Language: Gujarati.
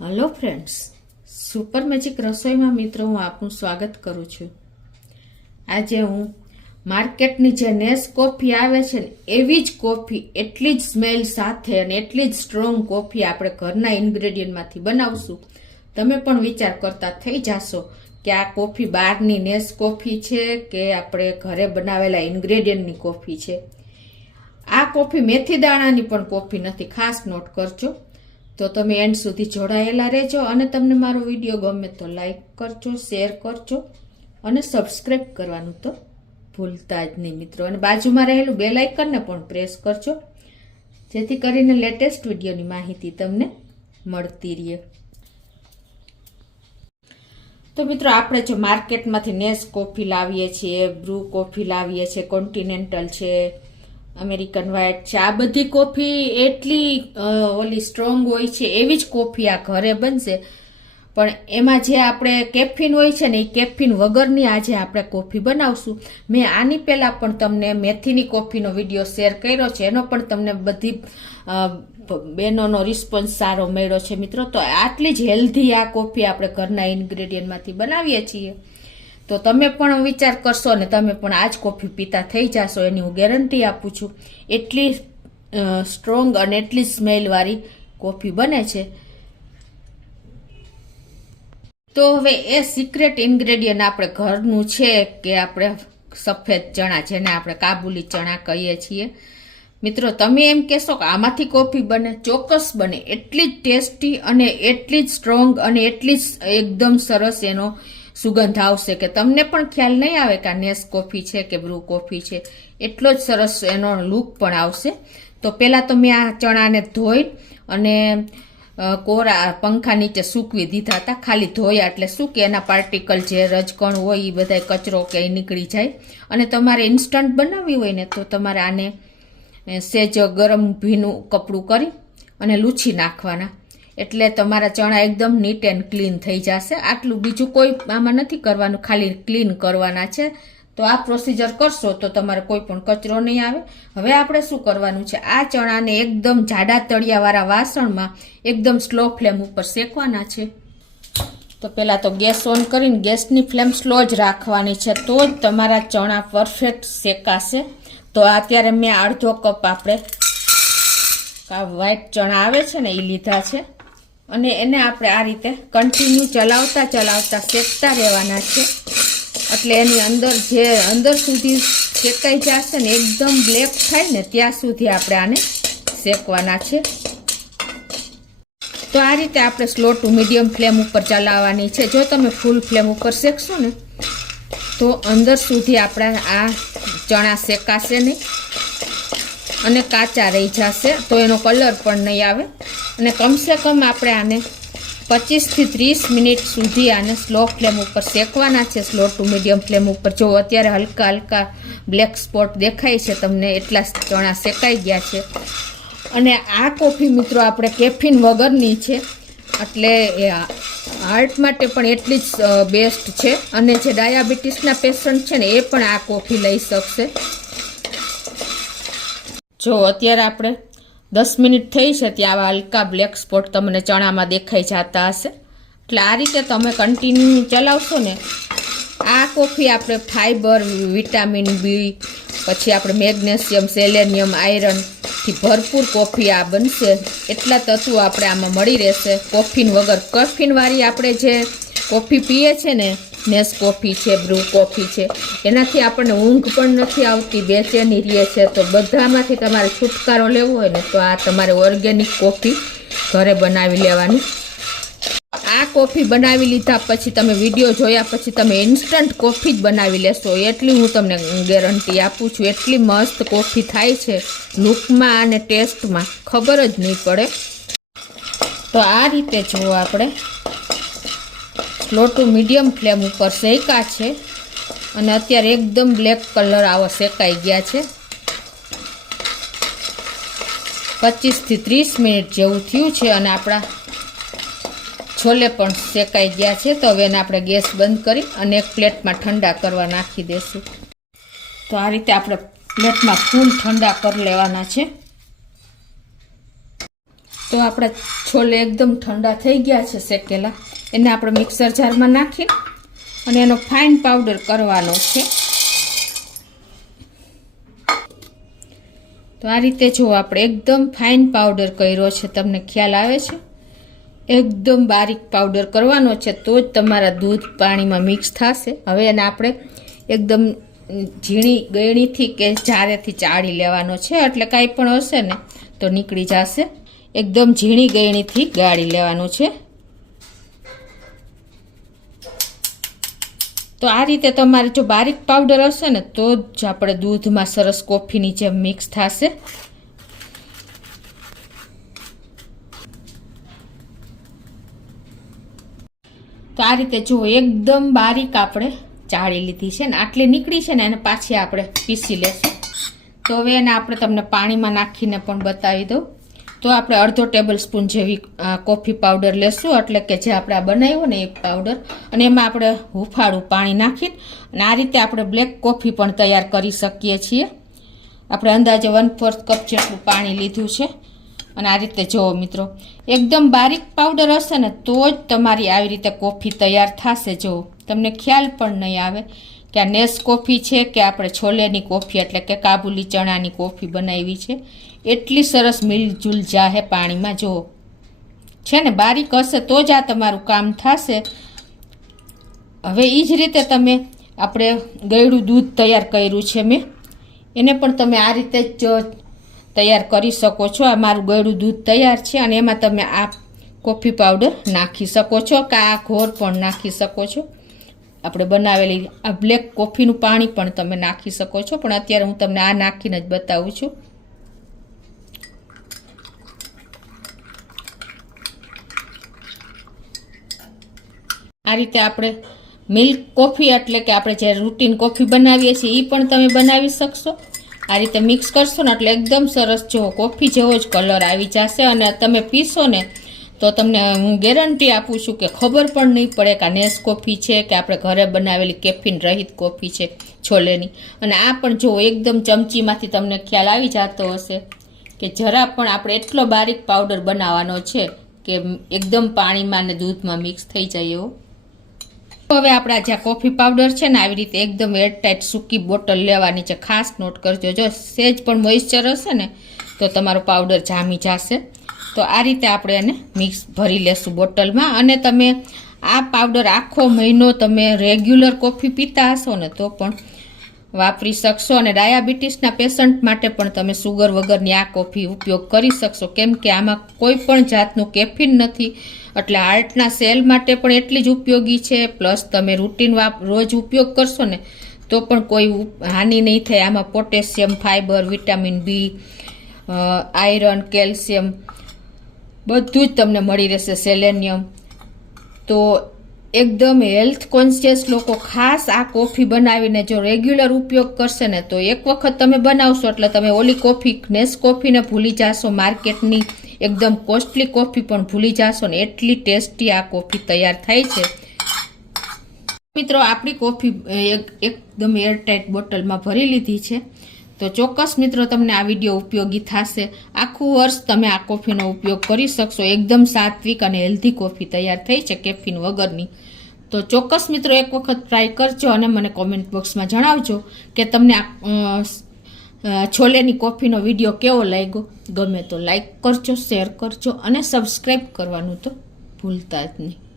हेलो फ्रेंड्स, सुपर मैजिक रसोई में मित्रों हूँ आपनु स्वागत करूँ छू। आज हूँ मार्केटनी जे नेस कॉफी आवे छे एवी ज कॉफी एटली ज स्मेल साथे अने एटली ज स्ट्रोंग कॉफी आपणे घरना इन्ग्रेडियंट मांथी बनावशुं। तमे पण विचार करता थई जाशो के आ कॉफी बहारनी नेस कॉफी छे के आपणे घरे बनावेला इन्ग्रेडियंटनी कॉफी छे। आ कॉफी मेथी दाणानी पण कॉफी नथी, खास नोट करजो। तो तमे एंड सुधी जोड़ायेला रहेजो अने तमने मारो विडियो गमे तो लाइक करजो, शेर करजो अने सब्सक्राइब करवानुं तो भूलता ज नहीं मित्रों। अने बाजुमां रहेलुं बेल आइकन ने पण प्रेस करजो जेथी करीने लेटेस्ट विडियोनी माहिती तमने मळती रहे। तो मित्रों आपणे जो मार्केटमांथी नेस कॉफी लावीए छीए, ब्रू कॉफी लावीए छीए, कॉन्टिनेंटल छे, अमेरिकन व्हाइट छे, आ बधी कॉफी एटली ओली स्ट्रोंग होय छे एवी ज कॉफी आ घरे बनशे। पण एमां जे आपणे केफीन होय छे ने केफीन वगरनी आजे आपणे कॉफी बनावशुं। मैं आनी पहेला पण तमने मेथीनी कॉफीनो विडियो शेर कर्यो छे, एनो पण तमने बधी बेनोनो रिस्पोन्स सारो मळ्यो छे मित्रों। तो आटली ज हेल्धी आ कॉफी आपणे घરના इन्ग्रेडियंटमांथी बनावीए छीए। तो तमे पण विचार करशो ने तमे पण आज कॉफी पीता थई जाशो एनी हूँ गेरंटी आपू छूं। एटली स्ट्रोंग अने एटली स्मेल वाળી कॉफी बने छे। तो हवे ए सीक्रेट इन्ग्रेडियंट आपणे घरनुं छे के आपणे सफेद चણા जेने आपणे काबुली चણા कहीए छीए। मित्रों तमे एम कहेशो के आमांथी कॉफी बने, चोक्कस बने। एटली ज टेस्टी अने एटली ज स्ट्रोंग अने एटली ज एकदम सरस एनो सुगंध आवशे के तमने पण ख्याल नहीं आवे के नेस कॉफी छे के ब्रू कॉफी छे। एटलो ज सरस एनो लुक पण आवशे। तो पहेला तो मैं आ चणाने धोई अने कोरा पंखा नीचे सूकवी दीधा था। खाली धोया एटले सूके एना पार्टिकल जे रजकण होय ई बधाय कचरो के निकળી जाय। अने तमारे इन्स्टंट बनावी होय ने तो तमारे आने सेज गरम भीનું कपड़ું કરી અને લૂછી નાખવાના એટલે તમારા ચણા એકદમ નીટ એન્ડ ક્લીન થઈ જશે। આટલું બીજું કોઈ આમાં નથી કરવાનું, ખાલી ક્લીન કરવાના છે। તો આ પ્રોસિજર કરશો તો તમારે કોઈ પણ કચરો નહીં આવે। હવે આપણે શું કરવાનું છે, આ ચણાને એકદમ જાડા તળિયાવાળા વાસણમાં એકદમ સ્લો ફ્લેમ ઉપર શેકવાના છે। તો પહેલા તો ગેસ ઓન કરીને ગેસની ફ્લેમ સ્લો જ રાખવાની છે, તો જ તમારા ચણા પરફેક્ટ શેકાશે। તો અત્યારે મેં અડધો કપ આપણે વ્હાઈટ ચણા આવે છે ને એ લીધા છે અને એને આપણે આ રીતે કન્ટિન્યુ ચલાવતા ચલાવતા શેકતા રહેવાના છે। એટલે એની અંદર સુધી શેકાઈ જશે ને એકદમ બ્લેક થાય ને ત્યાં સુધી આપણે આને શેકવાના છે। તો આ રીતે આપણે સ્લો ટુ મીડિયમ ફ્લેમ ઉપર ચલાવવાની છે। જો તમે ફૂલ ફ્લેમ ઉપર શેકશો ને તો અંદર સુધી આપણા આ ચણા શેકાશે નહીં અને કાચા રહી જશે, તો એનો કલર પણ નહીં આવે। અને કમસે કમ આપણે આને 25 થી 30 મિનિટ સુધી આને સ્લો ફ્લેમ ઉપર શેકવાના છે, સ્લો ટુ મીડિયમ ફ્લેમ ઉપર। જો અત્યારે હલકા હલકા બ્લેક સ્પોટ દેખાય છે તમને, એટલા ચણા શેકાઈ ગયા છે। અને આ કોફી મિત્રો આપણે કેફીન વગરની છે, એટલે હાર્ટ માટે પણ એટલી જ બેસ્ટ છે। અને જે ડાયાબિટીસના પેશન્ટ છે ને એ પણ આ કોફી લઈ શકશે। જો અત્યારે આપણે 10 મિનિટ થઈ છે ત્યાં આવા હલકા બ્લેક સ્પોટ તમને ચણામાં દેખાઈ જતા હશે। એટલે આ રીતે તમે કન્ટિન્યુ ચલાવશો ને આ કોફી આપણે ફાઈબર, વિટામિન બી, પછી આપણે મેગ્નેશિયમ, સેલેનિયમ, આયરનથી ભરપૂર કોફી આ બનશે। એટલા તત્વો આપણે આમાં મળી રહેશે કોફીન વગર। કોફીનવાળી આપણે જે કોફી પીએ છે ને, નેસ કોફી છે, બ્રૂ કોફી છે, એનાથી આપણને ઊંઘ પણ નથી આવતી, બેચેની રહે છે। તો બધામાંથી તમારે છુટકારો લેવો હોય ને તો આ તમારે ઓર્ગેનિક કોફી ઘરે બનાવી લેવાની। આ કોફી બનાવી લીધા પછી તમે વિડીયો જોયા પછી તમે ઇન્સ્ટન્ટ કોફી જ બનાવી લેશો, એટલી હું તમને ગેરંટી આપું છું। એટલી મસ્ત કોફી થાય છે, લુકમાં અને ટેસ્ટમાં ખબર જ નહીં પડે। તો આ રીતે જુઓ આપણે સ્લો ટુ મીડિયમ ફ્લેમ ઉપર શેકા છે અને અત્યારે એકદમ બ્લેક કલર આવો શેકાઈ ગયા છે। 25 થી 30 મિનિટ જેવું થયું છે અને આપણા છોલે પણ શેકાઈ ગયા છે। તો હવે એને આપણે ગેસ બંધ કરી અને એક પ્લેટમાં ઠંડા કરવા નાખી દેશું। તો આ રીતે આપણે પ્લેટમાં ફૂલ ઠંડા કરી લેવાના છે। તો આપણા છોલે એકદમ ઠંડા થઈ ગયા છે શેકેલા. એને આપણે મિક્સર જારમાં નાખી અને એનો ફાઇન પાવડર કરવાનો છે. તો આ રીતે જો આપણે એકદમ ફાઇન પાવડર કર્યો છે, તમને ખ્યાલ આવે છે? એકદમ બારીક પાવડર કરવાનો છે, તો જ તમારા દૂધ પાણીમાં મિક્સ થશે. હવે એને આપણે એકદમ ઝીણી ગળણીથી કે જારેથી ચાળી લેવાનો છે, એટલે કાંઈ પણ હશે ને તો નીકળી જશે. એકદમ ઝીણી ગળણીથી ગાળી લેવાનું છે. તો આ રીતે તમારે જો બારીક પાવડર હશે ને તો જ આપણે દૂધમાં સરસ કોફીની જેમ મિક્સ થશે. તો આ રીતે જો એકદમ બારીક આપણે ચાળી લીધી છે ને આટલી નીકળી છે ને એને પાછી આપણે પીસી લેશું. તો હવે એને આપણે તમને પાણીમાં નાખીને પણ બતાવી દઉં. તો આપણે અડધો ટેબલ સ્પૂન જેવી કોફી પાવડર લેશું, એટલે કે જે આપણે આ બનાવ્યો ને એ પાવડર, અને એમાં આપણે હુંફાળું પાણી નાખીને અને આ રીતે આપણે બ્લેક કોફી પણ તૈયાર કરી શકીએ છીએ. આપણે અંદાજે 1/4 કપ જેટલું પાણી લીધું છે. અને આ રીતે જુઓ મિત્રો, એકદમ બારીક પાવડર હશે ને તો જ તમારી આવી રીતે કોફી તૈયાર થશે. જુઓ, તમને ખ્યાલ પણ નહીં આવે કે આ નેસ કોફી છે કે આપણે છોલેની કોફી એટલે કે કાબુલી ચણાની કોફી બનાવી છે. એટલી સરસ મિલજુલ જાહે પાણીમાં. જુઓ છે ને, બારીક હશે તો જ આ તમારું કામ થશે. હવે એ જ રીતે તમે આપણે ગળ્યું દૂધ તૈયાર કર્યું છે મેં, એને પણ તમે આ રીતે જ તૈયાર કરી શકો છો. આ મારું ગળ્યું દૂધ તૈયાર છે અને એમાં તમે આ કોફી પાવડર નાખી શકો છો કે આ ઘોર પણ નાખી શકો છો. આપણે બનાવેલી આ બ્લેક કોફીનું પાણી પણ તમે નાખી શકો છો, પણ અત્યારે હું તમને આ નાખીને જ બતાવું છું. આ રીતે આપણે મિલ્ક કોફી એટલે કે આપણે જે રૂટીન કોફી બનાવીએ છીએ એ પણ તમે બનાવી શકશો. આ રીતે મિક્સ કરશો ને એટલે એકદમ સરસ જો કોફી જેવો જ કલર આવી જશે. અને તમે પીશો ને તો તમને હું ગેરંટી આપું છું કે ખબર પણ નહીં પડે કે આ નેસ કોફી છે કે આપણે ઘરે બનાવેલી કેફીન રહિત કોફી છે છોલેની. અને આ પણ જો એકદમ ચમચીમાંથી તમને ખ્યાલ આવી જતો હશે કે જરા પણ આપણે એટલો બારીક પાવડર બનાવવાનો છે કે એકદમ પાણીમાં ને દૂધમાં મિક્સ થઈ જાય એવો. હવે આપણા જ્યાં કોફી પાવડર છે ને આવી રીતે એકદમ એરટાઈટ સૂકી બોટલ લેવાની છે. ખાસ નોટ કરજો, જો સેજ પણ મોઇસ્ચર હશે ને તો તમારો પાવડર જામી જશે. તો આ રીતે આપણે એને મિક્સ ભરી લેશું બોટલમાં. અને તમે આ પાવડર આખો મહિનો તમે રેગ્યુલર કોફી પીતા હશો ને તો પણ વાપરી શકશો. અને ડાયાબિટીસના પેશન્ટ માટે પણ તમે સુગર વગરની આ કોફી ઉપયોગ કરી શકશો, કેમ કે આમાં કોઈ પણ જાતનું કેફીન નથી. એટલે હાર્ટના સેલ માટે પણ એટલી જ ઉપયોગી છે. પ્લસ તમે રૂટીન રોજ ઉપયોગ કરશો ને તો પણ કોઈ હાનિ નહીં થાય. આમાં potassium, fibre, vitamin B, iron, calcium બધું જ તમને મળી રહેશે, સેલેનિયમ. તો એકદમ હેલ્થ કોન્શિયસ લોકો ખાસ આ કોફી બનાવીને જો રેગ્યુલર ઉપયોગ કરશે ને તો એક વખત તમે બનાવશો એટલે તમે ઓલી કોફી નેસ કોફીને ભૂલી જશો, માર્કેટની એકદમ કોસ્ટલી કોફી પણ ભૂલી જશો ને એટલી ટેસ્ટી આ કોફી તૈયાર થાય છે. મિત્રો આપણી કોફી એકદમ એરટાઈટ બોટલમાં ભરી લીધી છે. તો ચોક્કસ મિત્રો તમને આ વિડીયો ઉપયોગી થશે. આખું વર્ષ તમે આ કોફીનો ઉપયોગ કરી શકશો. એકદમ સાત્વિક અને હેલ્ધી કોફી તૈયાર થઈ છે કેફીન વગરની. તો ચોક્કસ મિત્રો એક વખત ટ્રાય કરજો અને મને કોમેન્ટ બોક્સમાં જણાવજો કે તમને આ છોલેની કોફીનો વિડીયો કેવો લાગ્યો. ગમે તો લાઈક કરજો, શેર કરજો અને સબસ્ક્રાઈબ કરવાનું તો ભૂલતા જ નહીં.